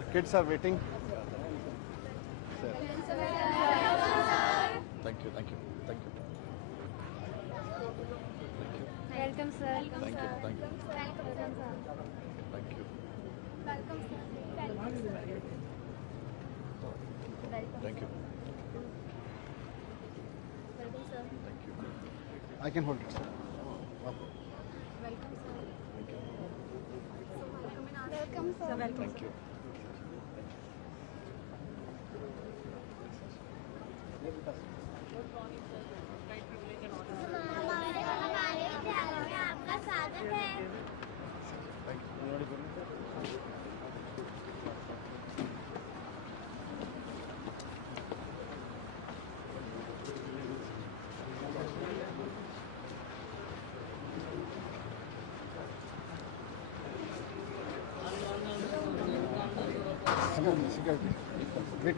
Our kids are waiting. Sir. Thank you. Welcome, sir. Thank you. Welcome, sir. Thank you. Welcome, sir. Thank you. Welcome, sir. Thank you. I can hold it, sir. Welcome, sir. Thank you. Welcome, sir. Thank you. हमारे विद्यालय में आपका स्वागत है। Thank you. Security. Wait.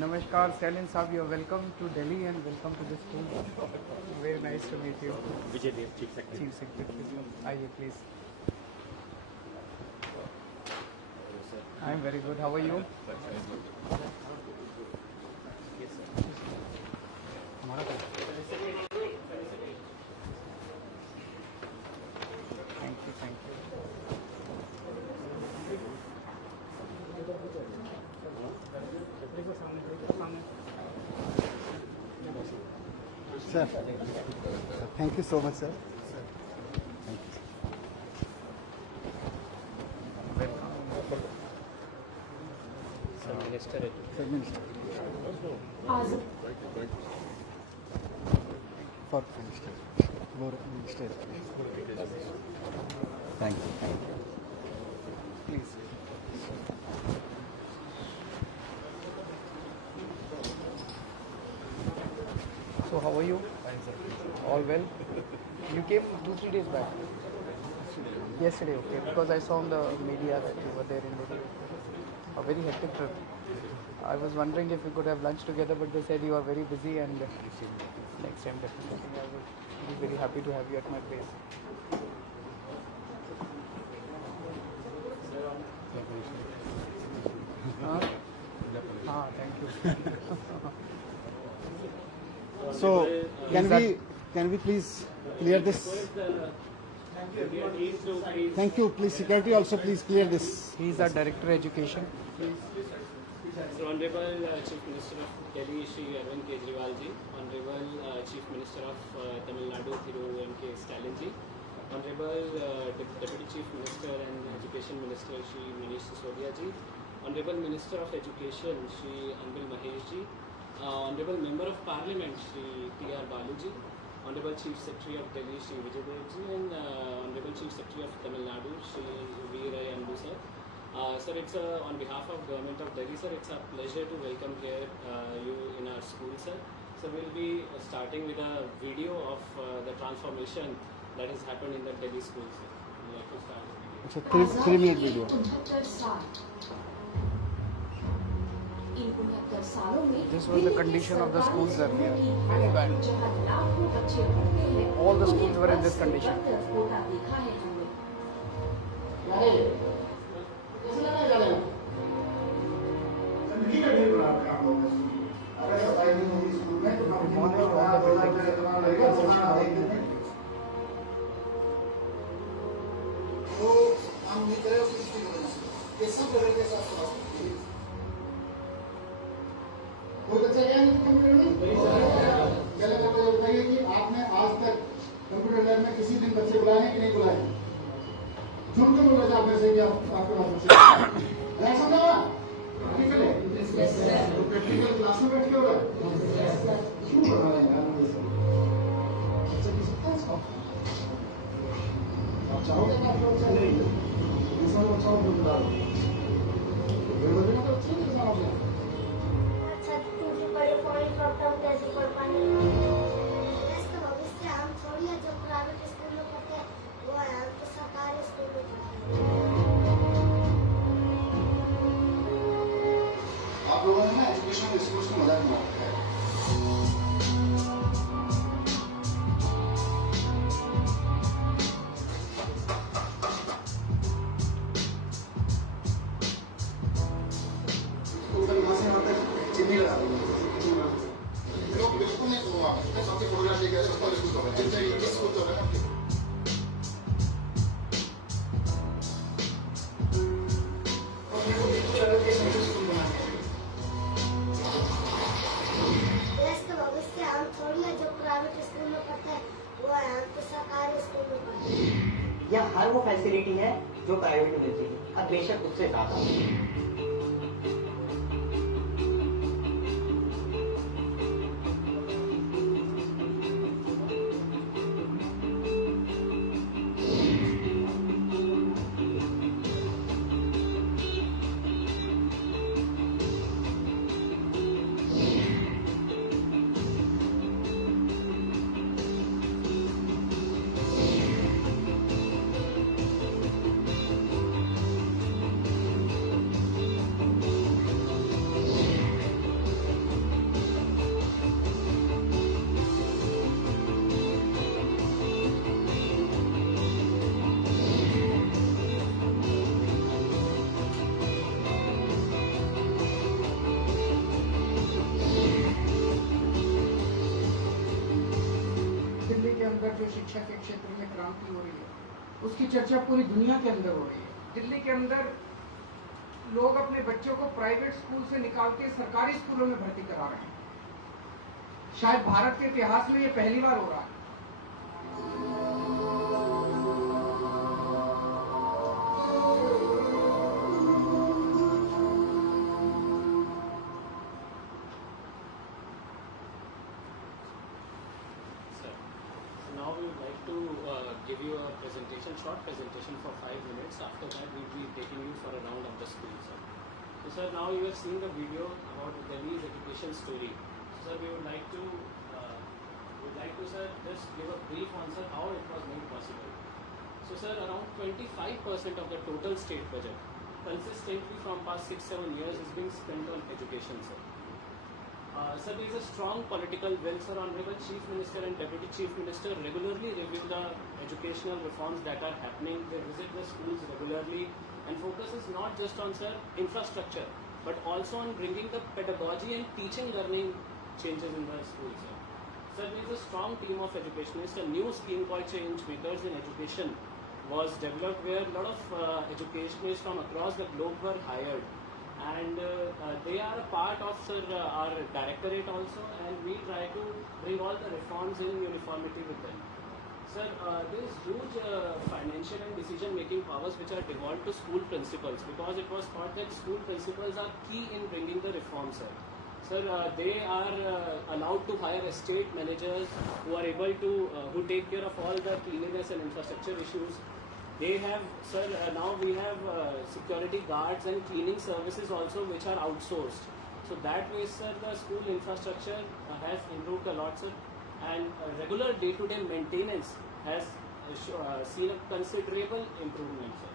Namaskar, Salin Saab, you are welcome to Delhi and welcome to the school. Very nice to meet you. Vijay Dev, Chief Secretary. Chief Secretary. Aye, please. I am very good. How are you? Thank you. Sir. Thank you so much, sir. Thank you. Sir, Minister. Sir, Minister. For Minister. Minister. Thank you. Please. So, how are you? All well? You came 2-3 days back. Yesterday, okay. Because I saw on the media that you were there in Delhi. A very hectic trip. I was wondering if we could have lunch together, but they said you are very busy and next time definitely I would be very happy to have you at my place. Thank you. So, can we please clear this? Thank you. Please, security also please clear this. He is our Director Education. So, Honorable Chief Minister of Delhi, Shri Arvind Kejriwal ji, Honorable Chief Minister of Tamil Nadu, Thiru M.K. Stalin ji, Honorable Deputy Chief Minister and Education Minister, Shri Manish Sisodia ji, Honorable Minister of Education, Shri Anbil Mahesh ji, Honorable Member of Parliament, Shri T.R. Balu ji, Honorable Chief Secretary of Delhi, Shri Vijay Dev ji, and Honorable Chief Secretary of Tamil Nadu, Shri V. Ray Andu sir. Sir, it's on behalf of Government of Delhi, sir, it's a pleasure to welcome here you in our school, sir. So we'll be starting with a video of the transformation that has happened in the Delhi school, sir. We'd like to start the video. It's a 3-minute video. This was the condition of the schools earlier. Very bad. All the schools were in this condition. Demolished all the buildings. Construction all the buildings. कोई बच्चा गया नहीं computer में? चलो मैं मुझे बताइए कि आपने आज तक कंप्यूटर लैब में किसी दिन बच्चे बुलाए हैं कि नहीं बुलाए? झूठ क्यों बोल रहे आप में से कि आपके पास बच्चे ऐसा ना प्रैक्टिकल है तो प्रैक्टिकल क्लास में बैठ के हो रहा है क्यों बना रहे हैं बच्चे की सकता है इसको आप चाहोगे ना आपका बच्चा नहीं दूसरा बच्चा को बुला लो मेरे बच्चे को तो अच्छी नहीं समझ में बड़े फोन करता हूँ कैसे पढ़ पाएंगे तो भविष्य हम थोड़ी है जो प्राइवेट स्कूल में पढ़ते हैं वो है हम तो सरकारी स्कूल में पढ़ते हैं। आप लोगों ने ना एजुकेशन स्कूल्स को मजाक बना रखा है। फैसिलिटी है जो प्राइवेट में मिलती है, अब बेशक उससे ज्यादा। दिल्ली के अंदर जो शिक्षा के क्षेत्र में क्रांति हो रही है उसकी चर्चा पूरी दुनिया के अंदर हो रही है। दिल्ली के अंदर लोग अपने बच्चों को प्राइवेट स्कूल से निकाल के सरकारी स्कूलों में भर्ती करा रहे हैं। शायद भारत के इतिहास में ये पहली बार हो रहा है। Sir, now we would like to give you a presentation, short presentation for 5 minutes. After that, we will be taking you for a round of the school, sir. So, sir, now you have seen the video about Delhi's education story. So, sir, we would like to, sir, just give a brief on, sir, how it was made possible. So, sir, around 25% of the total state budget, consistently from past 6-7 years, is being spent on education, sir. Sir, there is a strong political will, sir. Honorable Chief Minister and Deputy Chief Minister regularly review the educational reforms that are happening. They visit the schools regularly and focus is not just on, sir, infrastructure, but also on bringing the pedagogy and teaching learning changes in the schools, sir. Sir, there is a strong team of educationists. A new scheme called Change Makers in Education was developed where a lot of educationists from across the globe were hired. And they are a part of, sir, our directorate also, and we try to bring all the reforms in uniformity with them. Sir, there is huge financial and decision-making powers which are devolved to school principals because it was thought that school principals are key in bringing the reforms, sir. Sir, they are allowed to hire estate managers who are able to, who take care of all the cleanliness and infrastructure issues. They have, sir, now we have security guards and cleaning services also which are outsourced. So that way, sir, the school infrastructure has improved a lot, sir. And regular day-to-day maintenance has seen a considerable improvement, sir.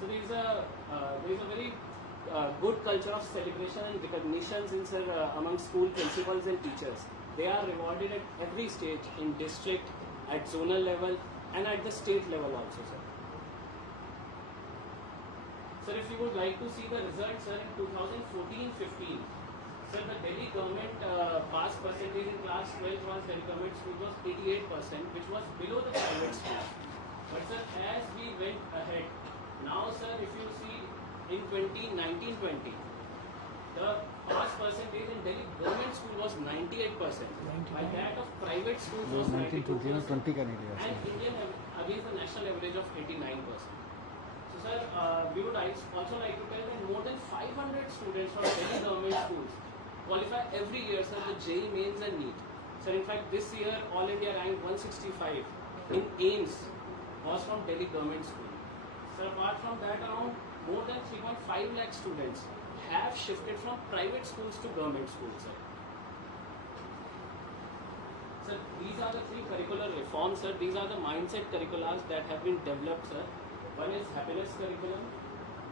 So there is a very good culture of celebration and recognitions in, sir, among school principals and teachers. They are rewarded at every stage, in district, at zonal level, and at the state level also, sir. Sir, if you would like to see the results, sir, in 2014-15, sir, the Delhi government pass percentage in class 12 was Delhi government school was 88%, which was below the private school. But sir, as we went ahead, now, sir, if you see in 2019-20, the pass percentage in Delhi government school was 98%, while that of private schools was 92%, and Indian against the national average of 89%. So, sir, we would also like to tell that more than 500 students from Delhi government schools qualify every year, sir, the JEE Mains and NEET. Sir, in fact, this year, All India rank 165 in AIMS was from Delhi government school. Sir, apart from that, around more than 3.5 lakh students have shifted from private schools to government schools, sir. Sir, these are the 3 curricular reforms, sir. These are the mindset curriculums that have been developed, sir. One is happiness curriculum,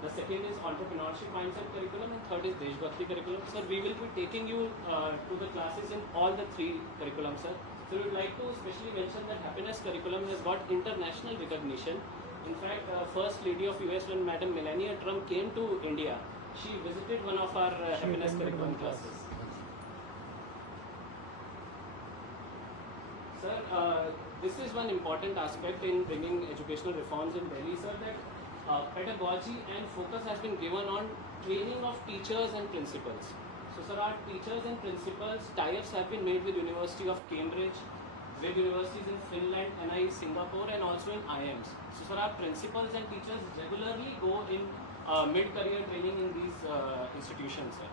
the second is entrepreneurship mindset curriculum, and third is Deshbhakti curriculum. Sir, we will be taking you to the classes in all the 3 curriculums, sir. So we would like to especially mention that happiness curriculum has got international recognition. In fact, First Lady of US, when Madam Melania Trump came to India, she visited one of our happiness curriculum classes. Sir, this is one important aspect in bringing educational reforms in Delhi, sir, that pedagogy and focus has been given on training of teachers and principals. So, sir, our teachers and principals tie-ups have been made with University of Cambridge, with universities in Finland, NIE, Singapore, and also in IIMs. So, sir, our principals and teachers regularly go in mid-career training in these institutions, sir.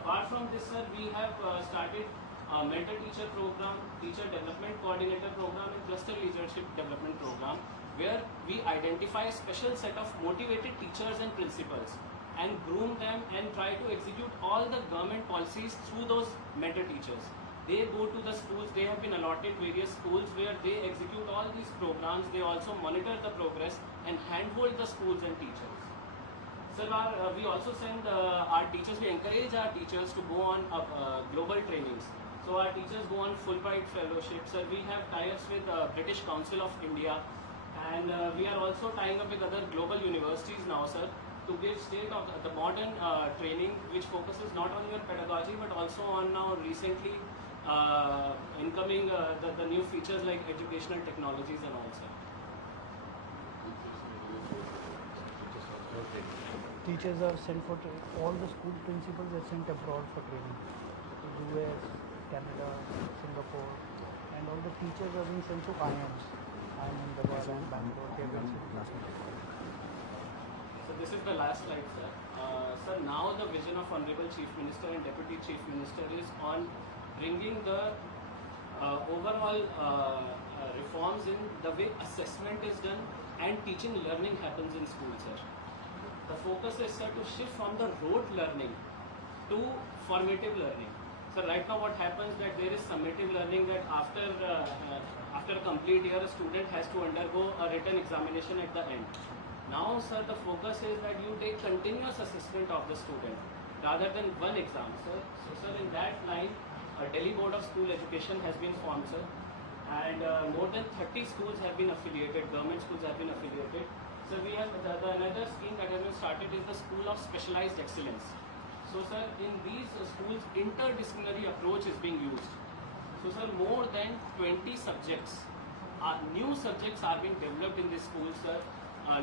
Apart from this, sir, we have started a mentor teacher program, teacher development coordinator program, and cluster leadership development program, where we identify a special set of motivated teachers and principals and groom them and try to execute all the government policies through those mentor teachers. They go to the schools, they have been allotted various schools where they execute all these programs. They also monitor the progress and handhold the schools and teachers. Sir, we also send our teachers, we encourage our teachers to go on global trainings. So our teachers go on Fulbright fellowship. Sir, we have tie-ups with British Council of India, and we are also tying up with other global universities now, sir, to give state of the modern training, which focuses not only on pedagogy but also on now recently incoming the new features like educational technologies and all, sir. Teachers are sent for all the school principals are sent abroad for training. US, Canada, Singapore, and all the teachers are being sent to IIMs. Ahmedabad and Bangalore. They have been sent. So this is the last slide, sir. Sir, now the vision of Honorable Chief Minister and Deputy Chief Minister is on bringing the overall reforms in the way assessment is done and teaching learning happens in schools, sir. The focus is, sir, to shift from the rote learning to formative learning. So right now what happens that there is summative learning, that after a complete year a student has to undergo a written examination at the end. Now, sir, the focus is that you take continuous assessment of the student rather than one exam, sir. So, sir, in that line, a Delhi Board of School Education has been formed, sir, and more than 30 schools have been affiliated, government schools have been affiliated. So we have another scheme that has been started is the School of Specialized Excellence. So, sir, in these schools, interdisciplinary approach is being used. So, sir, more than 20 subjects, new subjects are being developed in these schools, sir,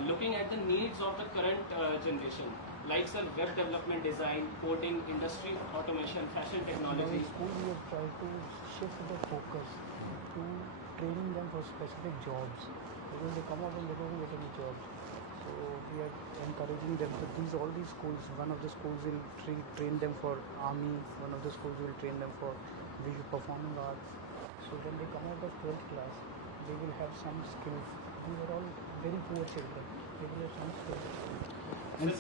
looking at the needs of the current generation, like, sir, web development, design, coding, industry, automation, fashion technology. In school, we have tried to shift the focus to training them for specific jobs. Because they come out and they don't get any jobs. So we are encouraging them to all these schools. One of the schools will train them for army. One of the schools will train them for visual performing arts. So when they come out of 12th class, they will have some skills. These are all very poor children. They will have some skills. And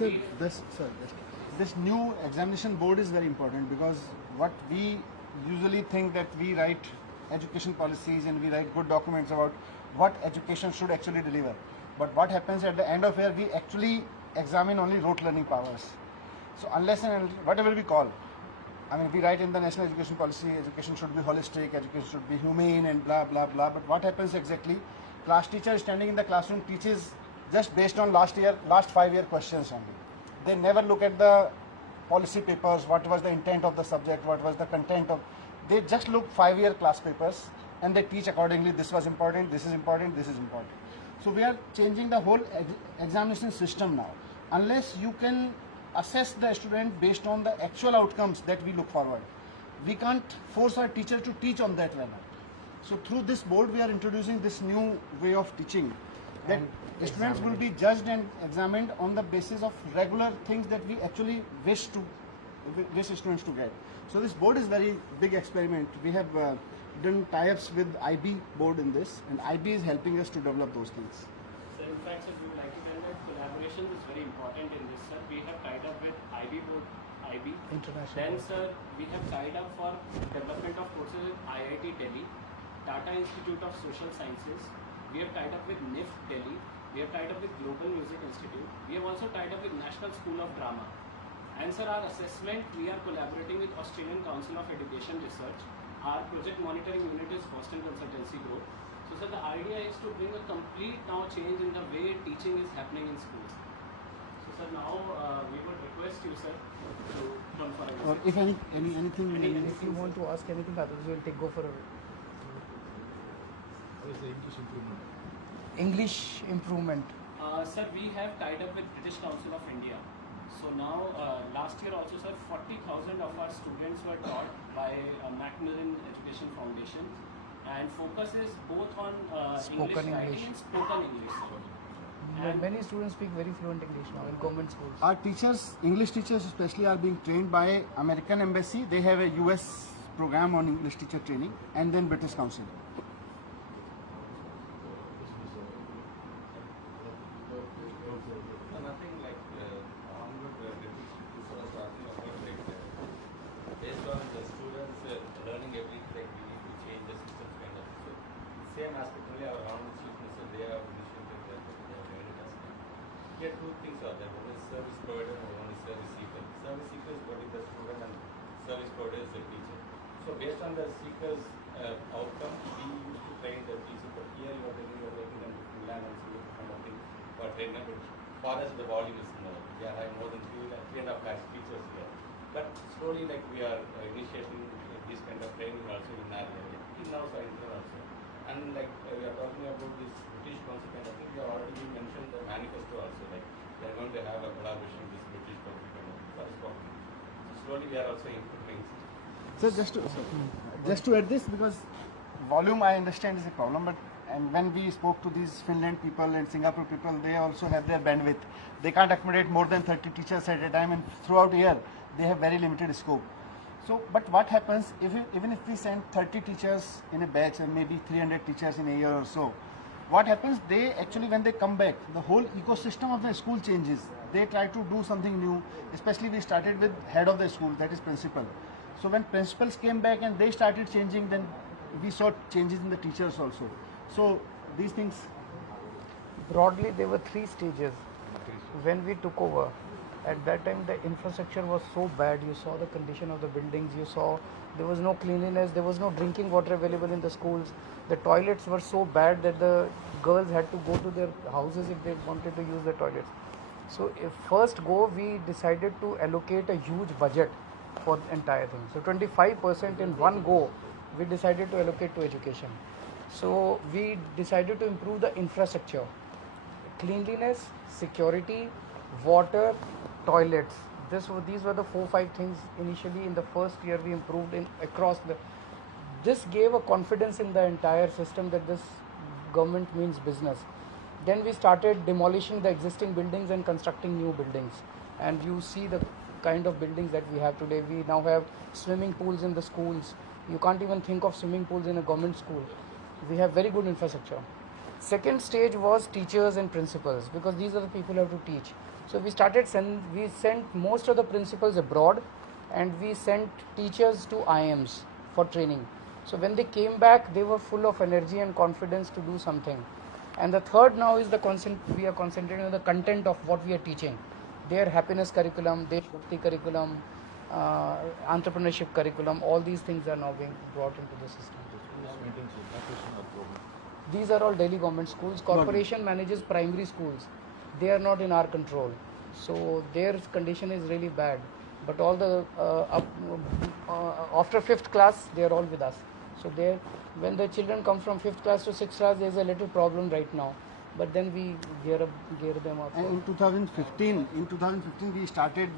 this new examination board is very important, because what we usually think that we write education policies and we write good documents about what education should actually deliver. But what happens at the end of year, we actually examine only rote learning powers. So unless and whatever we call, I mean, we write in the National Education Policy, education should be holistic, education should be humane and blah, blah, blah. But what happens exactly? Class teacher standing in the classroom teaches just based on last 5-year questions only. They never look at the policy papers, what was the intent of the subject, what was the content of, they just look 5-year class papers and they teach accordingly. This was important, this is important, this is important. So we are changing the whole examination system now. Unless you can assess the student based on the actual outcomes that we look forward, we can't force our teacher to teach on that level. So through this board, we are introducing this new way of teaching, that the students will be judged and examined on the basis of regular things that we actually wish students to get. So this board is very big experiment. We have done tie-ups with IB board in this, and IB is helping us to develop those things. Sir, in fact, sir, we would like to tell that collaboration is very important in this, sir. We have tied up with IB board, IB. International. Then, sir, we have tied up for development of courses with IIT Delhi, Tata Institute of Social Sciences. We have tied up with NIFT Delhi. We have tied up with Global Music Institute. We have also tied up with National School of Drama. And, sir, our assessment, we are collaborating with Australian Council of Education Research. Our project monitoring unit is Boston Consultancy Group. So, sir, the idea is to bring a complete now change in the way teaching is happening in schools. So, sir, now we would request you, sir, to come for a Or visit. if anything, If you want to ask anything, others will go for a English improvement. Sir, we have tied up with British Council of India. So now, last year also, sir, 40,000 of our students were taught by Macmillan Education Foundation, and focus is both on Spoken English writing English. and spoken English. Many students speak very fluent English now in government schools. Our teachers, English teachers especially, are being trained by American Embassy. They have a US program on English teacher training, and then British Council. Nothing like onward before starting about like based on the students learning everything, like we need to change the system kind of. So same aspect only our honorable chief minister, they have initiated that they have made it as well. Here two things are there. One is service provider and one is service seeker. Service seeker is what is the student and service provider is the teacher. So based on the seeker's outcome, we used to train the teacher. But here you are taking them to Finland and see kind of thing for training. But far as the volume is more, we are having more than 3.5 lakh teachers here. But slowly, like we are initiating this kind of training also in our area, in also also. And like we are talking about this British Council kind of thing, we have already mentioned the manifesto also. Like they are going to have a collaboration with this British Council kind of thing. That is problem. So slowly, we are also improving. So just to add this, because volume I understand is a problem, but and when we spoke to these Finland people and Singapore people, they also have their bandwidth. They can't accommodate more than 30 teachers at a time, and throughout the year they have very limited scope. So, but what happens even if we send 30 teachers in a batch and maybe 300 teachers in a year or so, what happens? They actually, when they come back, the whole ecosystem of the school changes. They try to do something new. Especially we started with head of the school, that is principal. So when principals came back and they started changing, then we saw changes in the teachers also. So these things. Broadly, there were 3 stages when we took over. At that time, the infrastructure was so bad. You saw the condition of the buildings. You saw there was no cleanliness. There was no drinking water available in the schools. The toilets were so bad that the girls had to go to their houses if they wanted to use the toilets. So, first go, we decided to allocate a huge budget for the entire thing. So, 25% in one go, we decided to allocate to education. So, we decided to improve the infrastructure, cleanliness, security, water, toilets. These were the 4-5 things initially in the first year we improved in across the. This gave a confidence in the entire system that this government means business. Then we started demolishing the existing buildings and constructing new buildings. And you see the kind of buildings that we have today. We now have swimming pools in the schools. You can't even think of swimming pools in a government school. We have very good infrastructure. Second stage was teachers and principals, because these are the people who have to teach. So we sent most of the principals abroad, and we sent teachers to IIMs for training. So when they came back, they were full of energy and confidence to do something. And the third now is we are concentrating on the content of what we are teaching. Their happiness curriculum, their Bhakti curriculum, entrepreneurship curriculum, all these things are now being brought into the system. These are all Delhi government schools. Corporation manages primary schools. They are not in our control. So their condition is really bad. But all the after 5th class, they are all with us. So when the children come from 5th class to 6th class, there is a little problem right now. But then we gear them up. And in 2015, we started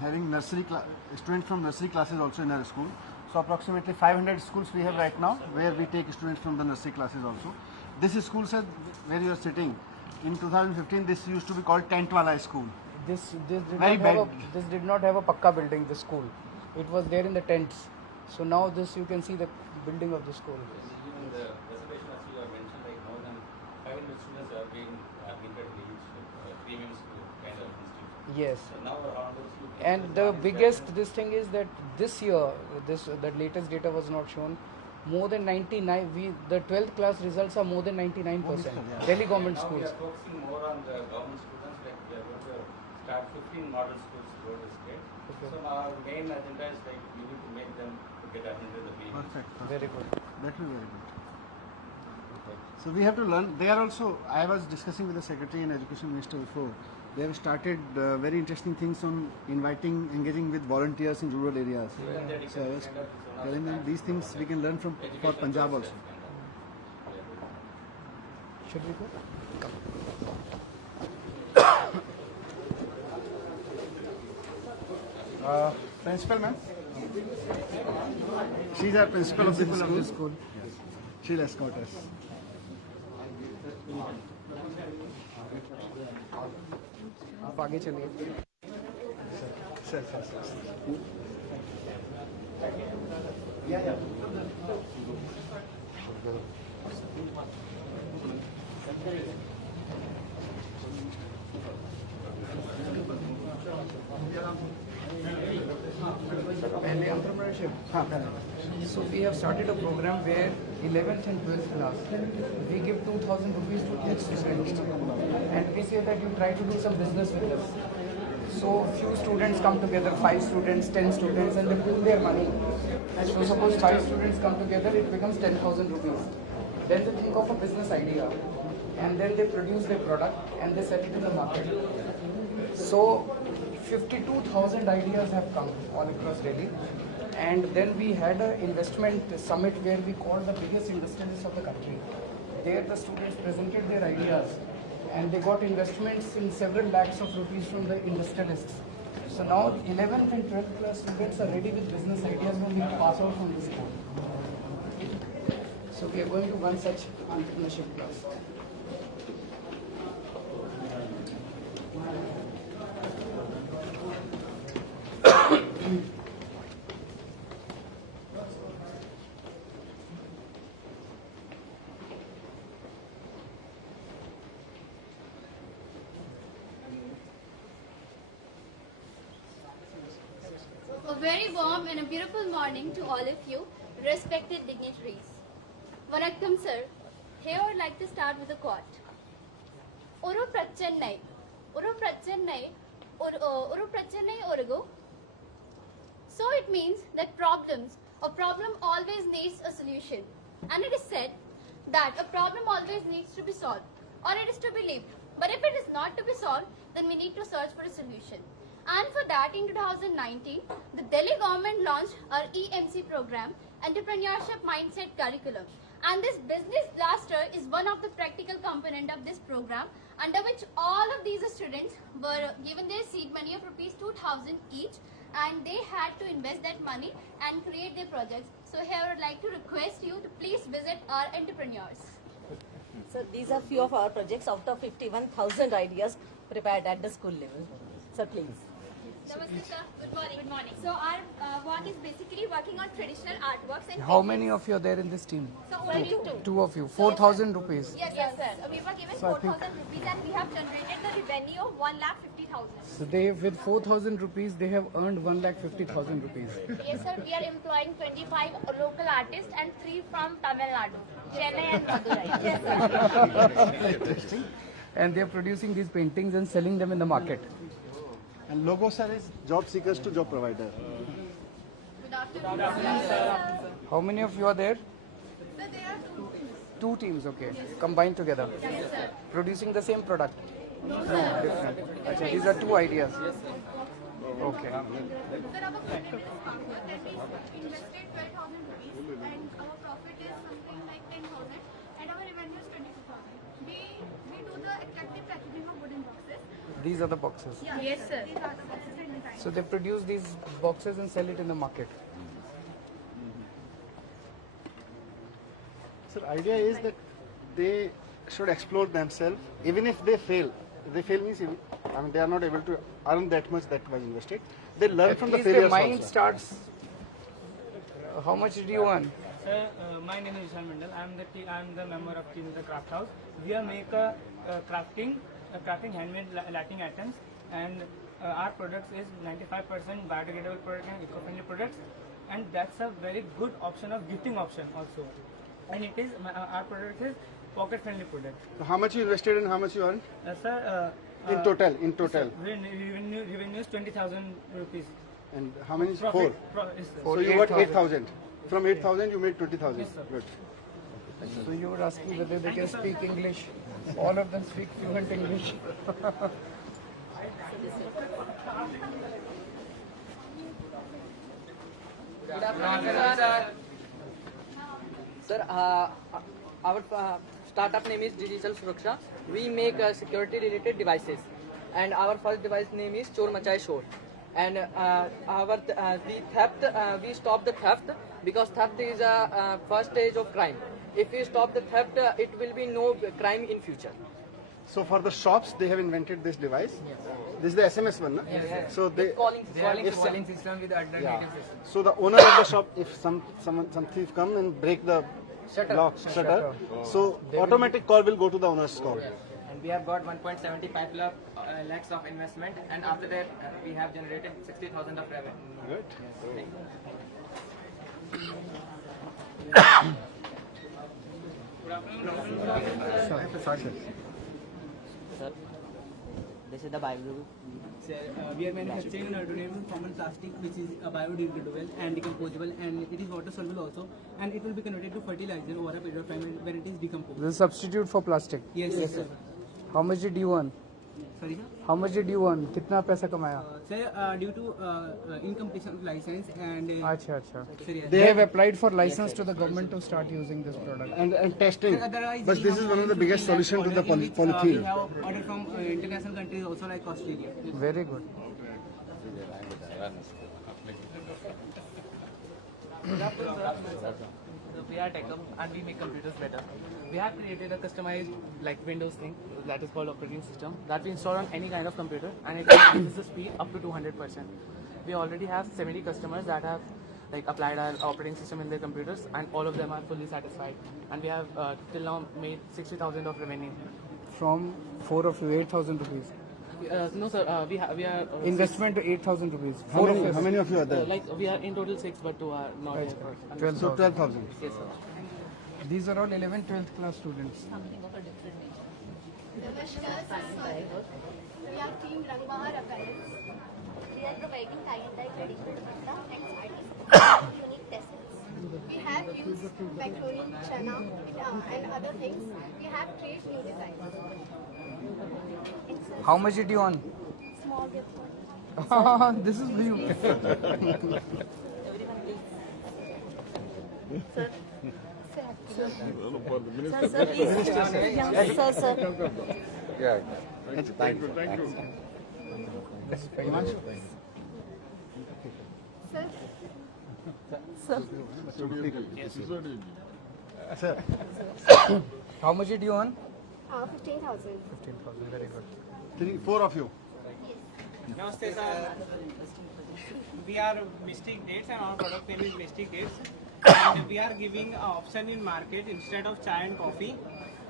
having students from nursery classes also in our school. So approximately 500 schools we have right now, where we take students from the nursery classes also. This is school, sir, where you are sitting. In 2015, this used to be called Tent Wala School. This did not have a pakka building, the school. It was there in the tents. So now you can see the building of the school. Even the reservation, as you have mentioned, like more than 500 students are being admitted in each premium school kind of institution. Yes. So now around those students. And the biggest thing is that this year, the latest data was not shown. More than 99. The 12th class results are more than 99%. Delhi government now schools. We are focusing more on the government students. Like we are going to start 15 model schools throughout the state. Okay. So our main agenda is like we need to make them to get admitted in the premium. Perfect. Very good. That will be very good. So we have to learn. They are also, I was discussing with the Secretary and Education Minister before, they have started very interesting things on engaging with volunteers in rural areas. So I was telling them these things we can learn for Punjab also. Should we go? Principal, ma'am. She's our principal of the school. School. She'll escort us. आप आगे चलिए. Sir, sir, sir, sir. पहले entrepreneurship. हाँ, correct. So we have started a program where 11th and 12th class, we give 2,000 rupees to each student, and we say that you try to do some business with us. So few students come together, 5 students, 10 students, and they pool their money. So suppose 5 students come together, it becomes 10,000 rupees. Then they think of a business idea, and then they produce their product and they sell it in the market. So 52,000 ideas have come all across Delhi. And then we had an investment summit where we called the biggest industrialists of the country. There the students presented their ideas and they got investments in several lakhs of rupees from the industrialists. So now 11th and 12th class students are ready with business ideas when we pass out from this school. So we are going to one such entrepreneurship class. A very warm and a beautiful morning to all of you, respected dignitaries. Vanakkam sir, here I would like to start with a quote. Oru prachennai, orugu. So it means that a problem always needs a solution. And it is said that a problem always needs to be solved, or it is to be lived. But if it is not to be solved, then we need to search for a solution. And for that, in 2019, the Delhi government launched our EMC program, Entrepreneurship Mindset Curriculum. And this business blaster is one of the practical component of this program, under which all of these students were given their seed money of rupees 2,000 each, and they had to invest that money and create their projects. So here I would like to request you to please visit our entrepreneurs. So these are few of our projects out of 51,000 ideas prepared at the school level. So please. Namaste sir, good morning. Good morning. So our work is basically working on traditional artworks and How many of you are there in this team? So only two. 2 of you. 4,000 rupees. Yes, sir. So we were given So I think- 4,000 rupees and we have generated the revenue of 1,50,000. So they, with 4,000 rupees, they have earned 1,50,000 rupees. Yes, sir. We are employing 25 local artists and 3 from Tamil Nadu, Chennai and Madurai. Yes, sir. Interesting. And they are producing these paintings and selling them in the market. And logo, sir, is job seekers to job provider. Good afternoon. How many of you are there? Sir, there are 2. 2 teams, okay. Combined together. Yes, sir. Producing the same product. No, sir. Different. Achha, these are 2 ideas. Okay. Sir, our content is Conquer that we invested 12,000 rupees and our profit is something like 10,000 and our revenue is 22,000. We do the attractive packaging of wooden boxes. These are the boxes. Yes, sir. These are the boxes and designs. So they produce these boxes and sell it in the market. Sir, idea is that they should explore themselves, even if they fail. If they fail means, they are not able to earn that much that was invested. They learn from the At least failures their mind also. starts. How much did you earn? Sir, my name is Vishal Mandal. I am the member of team in the craft house. We are make a crafting handmade lighting items, and our products is 95% biodegradable product and eco-friendly products, and that's a very good option of gifting option also. And it is our product is pocket-friendly product. So how much you invested and how much you earned? Sir, In total, revenue is 20,000 rupees. And how many? Profit, 4. yes, sir. So you got 8,000. From 8,000 you made 20,000. Yes, sir. Good. So you were asking whether they can speak English. All of them speak fluent English. Sir, our startup name is Digital Suraksha. We make security related devices, and our first device name is Chor Machai Shor. And the theft, we stop the theft because theft is a first stage of crime. If we stop the theft, it will be no crime in future. So for the shops, they have invented this device. This is the SMS one, no? So they Calling if some- system with alternative yeah. system. So the owner of the shop, if some thief come and break the shutter, so automatic call will go to the owner's call. And we have got 1.75 lakhs of investment, and after that we have generated 60,000 of revenue. Good. Sir, this is the Bible. Sir, we are manufacturing an alternate common plastic which is biodegradable and decomposable, and it is water soluble also, and it will be converted to fertilizer over a period of time when it is decomposed. This is a substitute for plastic. Yes, sir. How much did you earn? Sorry, sir. How much did you earn? कितना पैसा कमाया? Sir, due to incompletion of license and अच्छा अच्छा. sir, yes. They have applied for license to the government to start using this product. And testing. Otherwise, But we this have is one of the biggest order solution to the in which, We polythene. have order from international countries also like Australia. Very good. We are Techum and we make computers better. We have created a customized like Windows thing that is called operating system that we install on any kind of computer, and it increases the speed up to 200%. We already have 70 customers that have like applied our operating system in their computers, and all of them are fully satisfied. And we have till now made 60,000 of revenue. From 4 of you, 8,000 rupees. No sir, we are Investment to 8,000 rupees. How many of you are there? like we are in total 6, but 2 are not here. for- 12,000. So 12,000. Yes sir. These are all 11th, 12th class students. Something of a different nature. Namaskar, we are Team Rangbahar Apparels. We are providing tie-and-dye traditional dupatta and sarees, unique tassels. We have used macaroni, chana, and other things. We have traced new designs. It's a How much did you earn? small gift for This is for you. Everyone please. Sir. Sir, please. Yes, sir, sir. Sir, Sir. How much did you earn? 15,000. 15,000. Very good. 4 of you. Namaste sir. We are Mystic Dates and our product name is Mystic Dates. And we are giving an option in market instead of chai and coffee.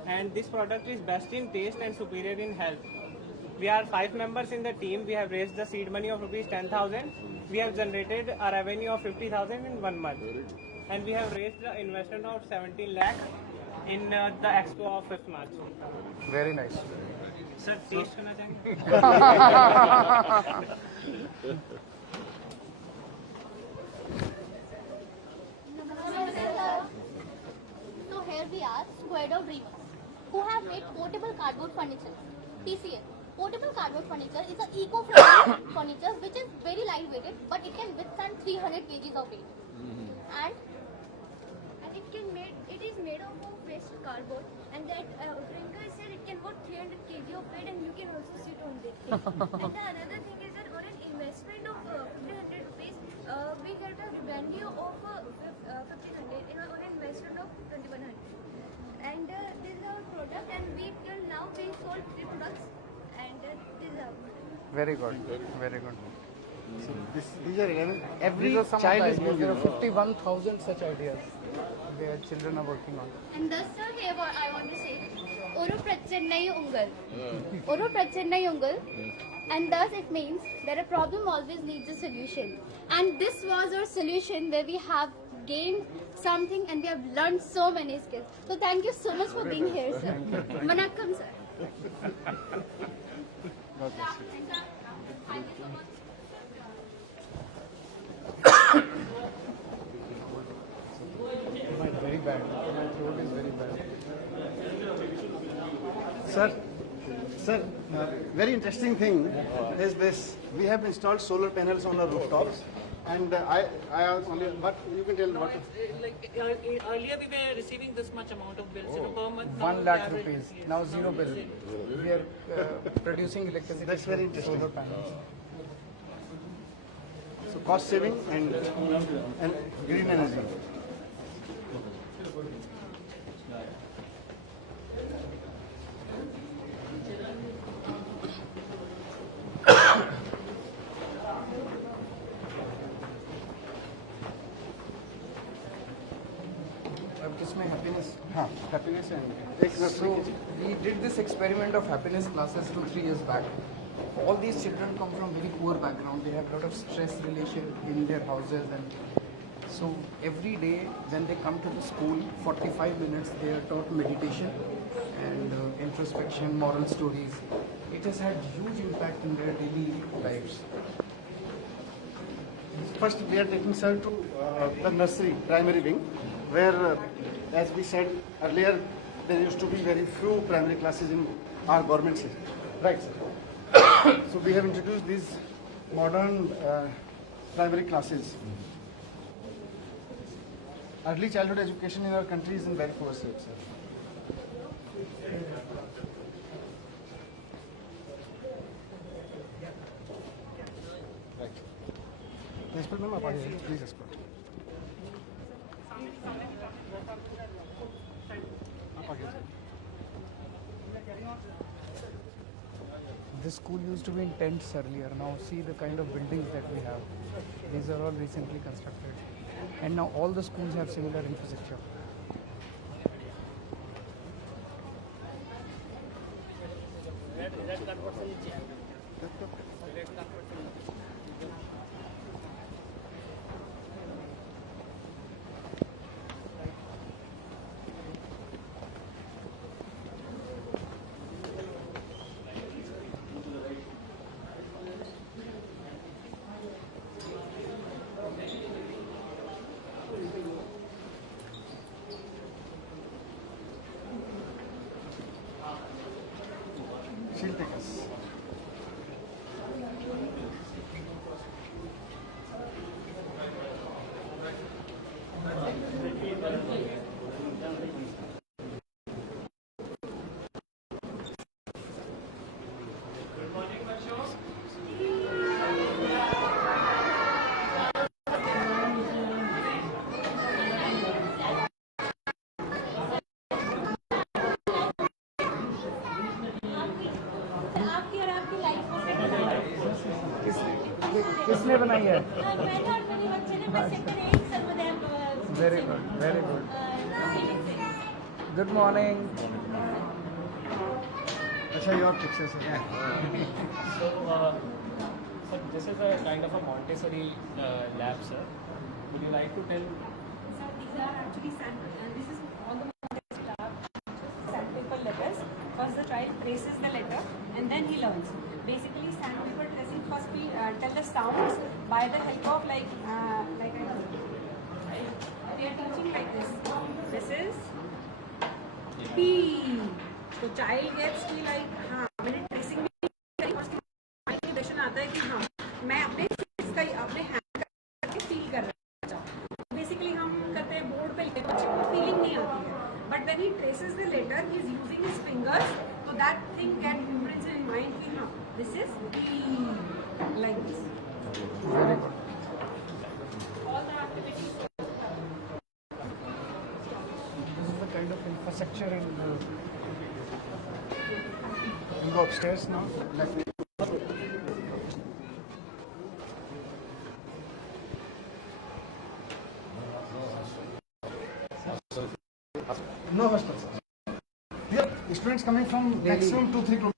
And this product is best in taste and superior in health. We are 5 members in the team. We have raised the seed money of rupees 10,000. We have generated a revenue of 50,000 in 1 month. And we have raised the investment of 17 lakh in the expo of 5th March. Very nice. Sir, taste करना चाहेंगे? So here we are, Square Dreamers, who have made portable cardboard furniture. TCF. Portable cardboard furniture is an eco-friendly furniture which is very lightweighted, but it can withstand 300 kgs of weight. And it is made of waste cardboard, and that Priyanka said it can hold 300 kg of weight, and you can also sit on it. And the another thing is that on an investment of 1,500 rupees, we get a revenue of 1,500 on an investment of 2,100. And this is our product, and we till now we sold 3 products, and this is our product. Very good. Very good. These are 11. Every These are some child of is the ideas. going There to are 51,000 such ideas where children are working on. And thus, sir, here what I want to say, Uru Prachennai Ungal. Uru Prachennai Ungal. And thus it means that a problem always needs a solution. And this was our solution where we have gained something and we have learned so many skills. So thank you so much for being here, sir. Vanakkam, sir. Thank you so much. Very bad. My throat is very bad. Sir, very interesting thing is this. We have installed solar panels on our rooftops, and I only. What you can tell what? Earlier we were receiving this much amount of bills per month. 1 lakh rupees. Now 0 bill. We are producing electricity. That's very interesting. Solar panels. So cost saving and green energy. किसमें happiness? हाँ, happiness and एक So we did this experiment of happiness classes 2-3 years back. All these children come from very poor background. They have a lot of stress relation in their houses, and so every day when they come to the school, 45 minutes they are taught meditation and introspection, moral stories. It has had huge impact in their daily lives. First, we are taking sir to the nursery, primary wing, where, as we said earlier, there used to be very few primary classes in our government system. Right, sir. So we have introduced these modern primary classes. Early childhood education in our country is in very poor state, sir. Yes, but ma'am, please escort. This school used to be in tents earlier. Now see the kind of buildings that we have. These are all recently constructed. And now all the schools have similar infrastructure. She'll take us. आपकी और आपकी life को किसने बनाई है? मैंने और मेरे बच्चे ने बस एक एक Sarvodaya Very good, very good. Good morning. Asha, your pictures. Yeah. So, sir, this is a kind of a Montessori lab, sir. Would you like to tell? So these are actually sandpaper, and this is all the sandpaper letters. First the child traces the letter and then he learns. Basically sandpaper tracing, first we tell the sounds by the help of like we are teaching like this. This is P. So child gets to like हाँ मैंने tracing में first impression आता है कि हाँ मैं अपने इसका अपने hand करके feel कर रहा हूँ. Basically हम करते हैं board पे लिखते हैं बच्चे को feeling नहीं आती है. But when he traces the letter, he is using his fingers, so that thing gets imprinted in mind. कि हाँ this is B, like this. Very good. All the activities. This is the kind of infrastructure in We'll go upstairs now. No hostel, sir. We have students coming from maximum 2-3 kilometers.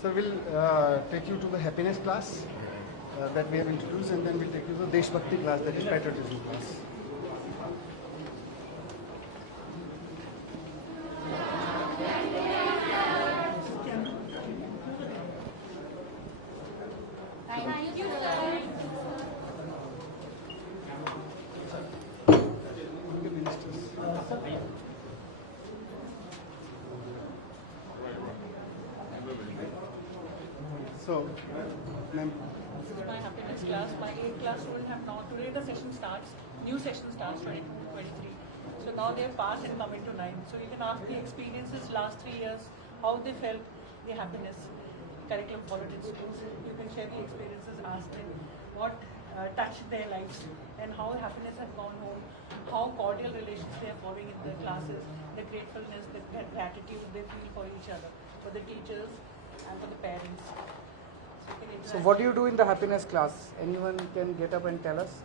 So we'll take you to the happiness class that we have introduced, and then we'll take you to the Deshbhakti class, that is patriotism class. Thank you, sir. So, ma'am, This is my happiness class. My 8th class students have now, today the session starts, new session starts 2023. So now they have passed and come into 9th. So you can ask the experiences last 3 years, how they felt the happiness curriculum followed in schools. You can share the experiences, ask them what touched their lives and how happiness has gone home, how cordial relations they are forming in the classes, the gratefulness, the gratitude they feel for each other, for the teachers and for the parents. So what do you do in the happiness class? Anyone can get up and tell us?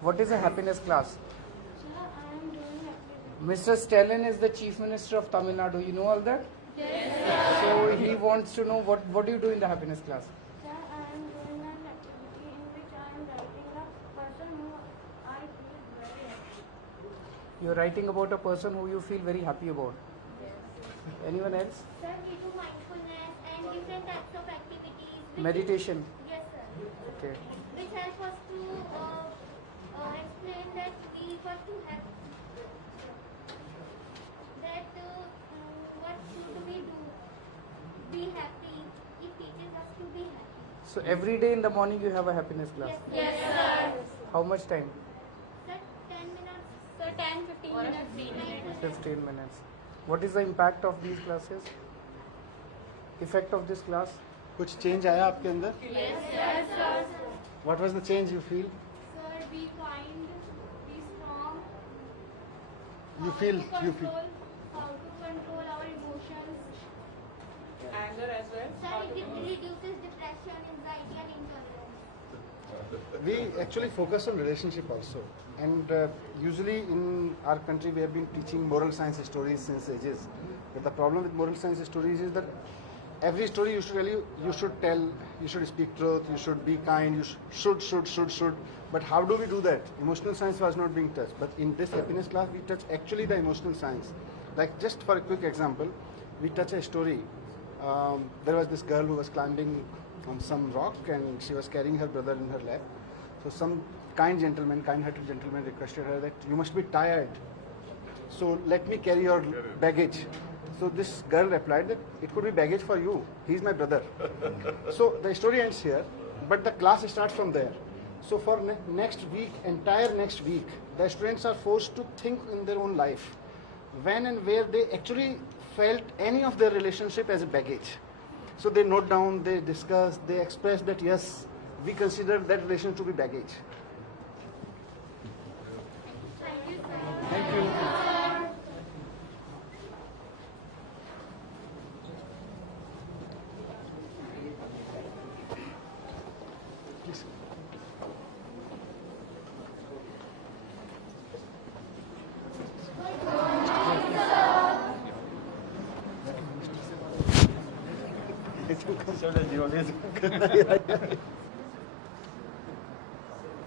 What is a happiness class? Mr. Stalin is the Chief Minister of Tamil Nadu. You know all that? Yes. So he wants to know what do you do in the happiness class? Sir, I am doing an activity in which I am writing a person who I feel very happy. You are writing about a person who you feel very happy about. Yes. Anyone else? Sir, we do mindfulness and different types of activities. Meditation. Yes, sir. Okay. Which help us to explain that we got to have that what should we do? Be happy. It teaches us to be happy. So every day in the morning you have a happiness class? Yes, sir. How much time? Sir, 10 minutes. Sir, 10-15 minutes. 15 minutes. What is the impact of these classes? Effect of this class? कुछ change आया आपके अंदर? Yes, sir. What was the change you feel? Sir, be kind, be strong. You feel. How to control our emotions. Anger as well. Sir, it reduces depression, anxiety, and intolerance. We actually focus on relationship also, and usually in our country we have been teaching moral science stories since ages. But the problem with moral science stories is that every story you should tell, you should speak truth, you should be kind, you should. But how do we do that? Emotional science was not being touched. But in this happiness class, we touch actually the emotional science. Like just for a quick example, we touch a story. There was this girl who was climbing on some rock and she was carrying her brother in her lap. So some kind-hearted gentleman requested her that you must be tired. So let me carry your baggage. So this girl replied that it could be baggage for you. He's my brother. So the story ends here, but the class starts from there. So for entire next week, the students are forced to think in their own life when and where they actually felt any of their relationship as a baggage. So they note down, they discuss, they express that yes, we consider that relation to be baggage. Thank you, sir. Thank you. Please.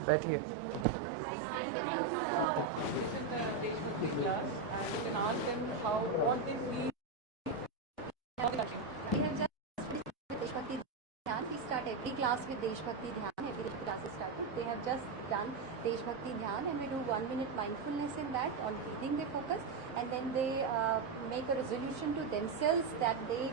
बैठिए. Class, and you can ask them what they feel. We have just Deshbhakti Dhyan. We start every class with Deshbhakti Dhyan. Every class is started. They have just done Deshbhakti Dhyan, and we do 1 minute mindfulness in that. On breathing they focus, and then they make a resolution to themselves that they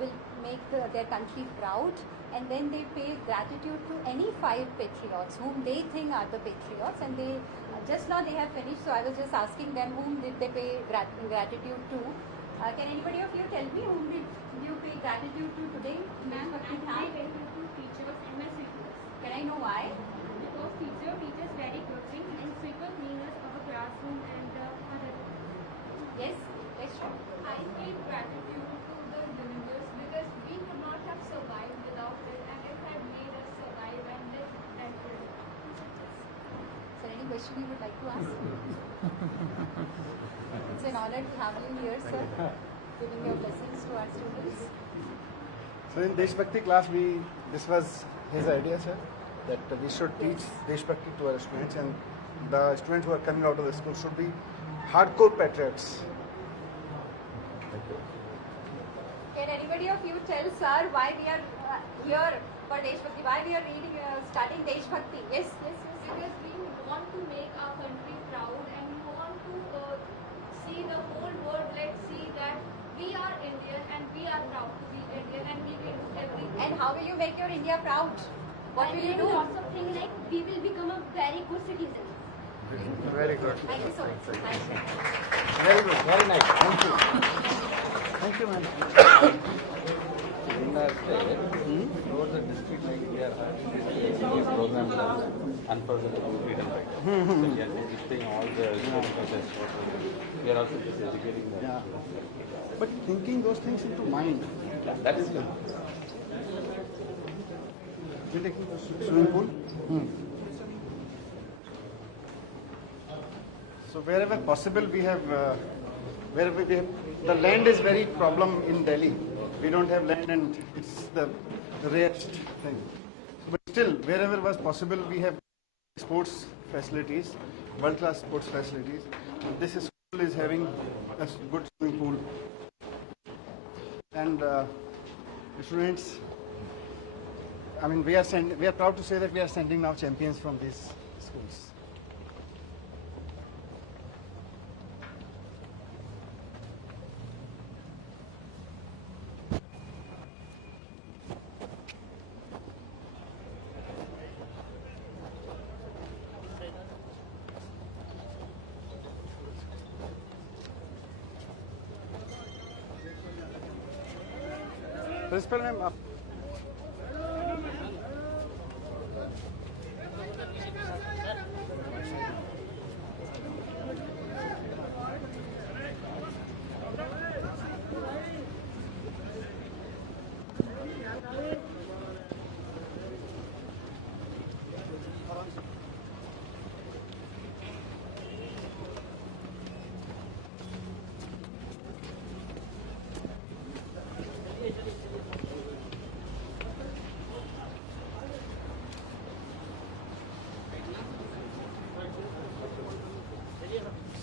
will make their country proud, and then they pay gratitude to any 5 patriots whom they think are the patriots, and they just now they have finished. So I was just asking them whom did they pay gratitude to. Can anybody of you tell me whom did you pay gratitude to today? Ma'am, I pay gratitude to teachers and my sweepers. Can I know why? Because teacher teaches very good thing and sweeper cleaners our classroom and other. Yes, let's try. I pay gratitude to the villagers because we could not have survived without it and it had made us survive and live better. Sir, any question you would like to ask? It's an honor to have you here, sir, giving your blessings to our students. So in Deshbhakti class, this was his idea, sir, that we should teach Deshbhakti to our students, and the students who are coming out of the school should be hardcore patriots. Can anybody of you tell, sir, why we are here for Deshbhakti? Why we are reading, starting Deshbhakti? Yes, yes, yes. Because we want to make our country proud and we want to see the whole world, let's see that we are Indian and we are proud to be Indian and we will do everything. And how will you make your India proud? What will you do? Lots of things like we will become a very good citizen. Very good. Thank you so much. Thank you. Very good. Very nice. Thank you. Thank you, ma'am. In our state, throughout the district, like we are having this program called Unforgettable Freedom Fighter. So we are visiting all the students. We are also just educating them. Yeah. But thinking those things into mind. That is good. We'll take swimming pool. So wherever possible, we have the land is very problem in Delhi. We don't have land, and it's the rarest thing. But still, wherever was possible, we have sports facilities, world-class sports facilities. This school is having a good swimming pool, and students. I mean, we are proud to say that we are sending now champions from these schools. Principal ma'am, up.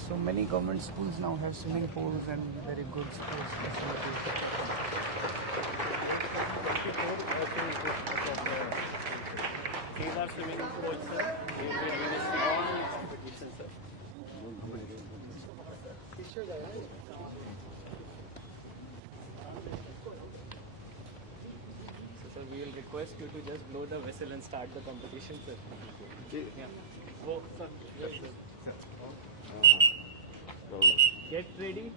So many government schools now have swimming pools and very good sports facilities. These are swimming pools, sir. We will be having a strong competition, sir. So, sir, we will request you to just blow the whistle and start the competition, sir. Yeah. Go, sir. Yes, sir. Get ready.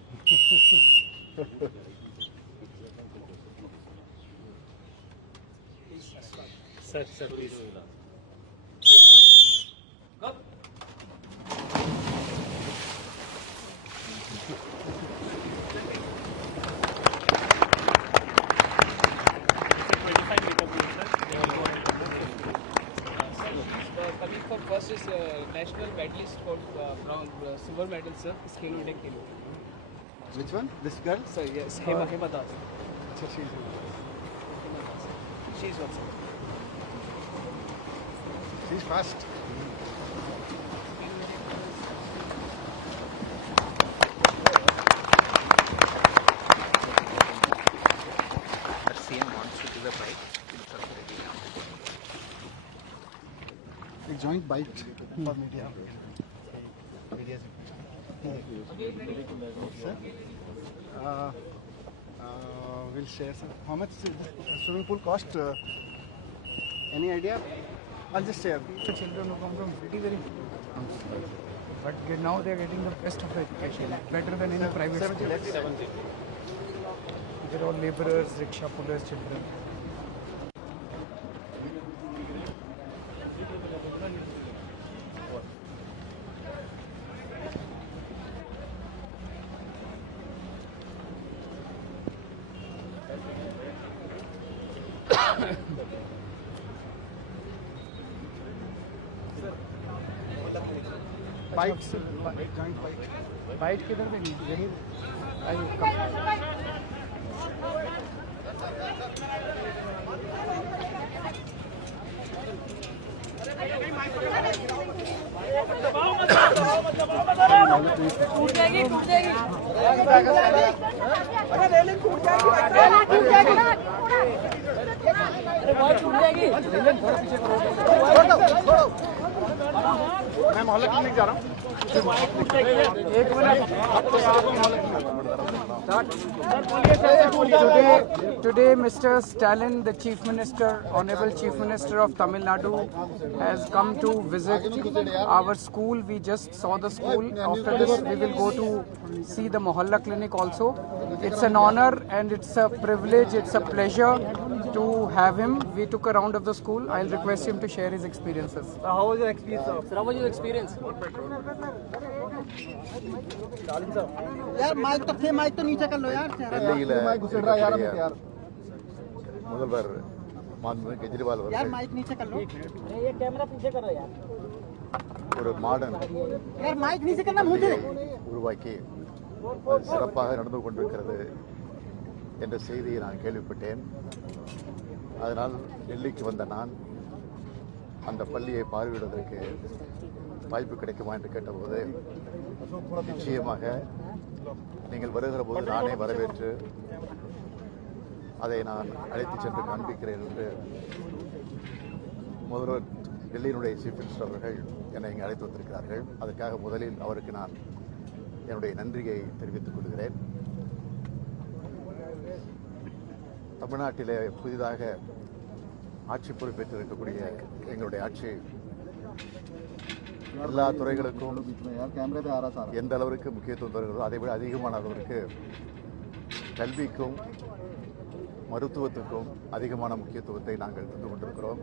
Sir, please. Go. Coming from first is national medalist for silver medal, sir. Is Kilo India Kilo. Which one? This girl? Sir, yes. Hema Das. She's what, sir? She's fast. The same wants to do the bike. A joint bite for media. Sir, we'll share, sir. How much is the swimming pool cost? Any idea? I'll just share. The children who come from city very, but now they are getting the best of education, better than any private 70 school. lakhs. They're all laborers, rickshaw pullers, children. Bite, joint bite. Bite किधर पे नहीं यही आइए कम टूट जाएगी टूट जाएगी अरे रेलिंग टूट जाएगी अरे बहुत टूट जाएगी मैं मोहल्ला क्लिनिक जा रहा हूँ। एक minute. Today, Mr. Stalin, the Chief Minister, Honorable Chief Minister of Tamil Nadu, has come to visit our school. We just saw the school. After this, we will go to see the Mohalla clinic also. It's an honor and it's a privilege, it's a pleasure to have him. We took a round of the school. I'll request him to share his experiences. How was your experience, sir? How was your experience? यार mic तो नीचे कर लो यार டெல்லியில் முதல்வர் மாண்புமிகு கெஜ்ரிவால் அவர்கள் mic नीचे कर लो ये कैमरा पीछे करो यार ஒரு மாடர்ன் यार माइक नीचे करना मुझे உருவாக்கி அது சிறப்பாக நடந்து கொண்டிருக்கிறது என்ற செய்தியை நான் கேள்விப்பட்டேன். அதனால் டெல்லிக்கு வந்த நான் அந்த பள்ளியை பார்வையிடுவதற்கு வாய்ப்பு கிடைக்குமா என்று கேட்டபோது நிச்சயமாக நீங்கள் வருகிற போது நானே வரவேற்று அதை நான் அழைத்து சென்று காண்பிக்கிறேன் என்று முதல்வர் டெல்லியினுடைய சீஃப் மினிஸ்டர் அவர்கள் என்னை இங்கே அழைத்து வந்திருக்கிறார்கள். அதற்காக முதலில் அவருக்கு நான் என்னுடைய நன்றியை தெரிவித்துக் கொள்கிறேன். தமிழ்நாட்டிலே புதிதாக ஆட்சி பொறுப்பேற்றிருக்கக்கூடிய எங்களுடைய ஆட்சி எல்லா துறைகளுக்கும் எந்த அளவிற்கு முக்கியத்துவம் தருகிறதோ அதைவிட அதிகமான அளவிற்கு கல்விக்கும் மருத்துவத்துக்கும் அதிகமான முக்கியத்துவத்தை நாங்கள் தந்து கொண்டிருக்கிறோம்.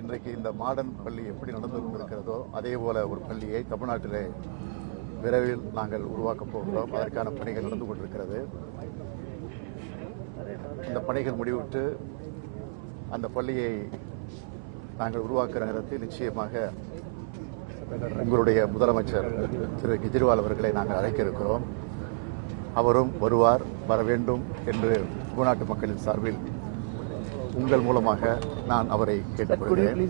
இன்றைக்கு இந்த மாடர்ன் பள்ளி எப்படி நடந்து கொண்டிருக்கிறதோ அதே போல ஒரு பள்ளியை தமிழ்நாட்டிலே விரைவில் நாங்கள் உருவாக்கப் போகிறோம். அதற்கான பணிகள் நடந்து கொண்டிருக்கிறது. இந்த பணிகள் முடிவுற்று அந்த பள்ளியை நாங்கள் உருவாக்குற நேரத்தில் நிச்சயமாக உங்களுடைய முதலமைச்சர் திரு கெஜ்ரிவால் அவர்களை நாங்கள் அழைக்க இருக்கிறோம். அவரும் வருவார், வர வேண்டும் என்று தமிழ்நாட்டு மக்களின் சார்பில் உங்கள் மூலமாக நான் அவரை கேட்டுக்கொள்கிறேன்.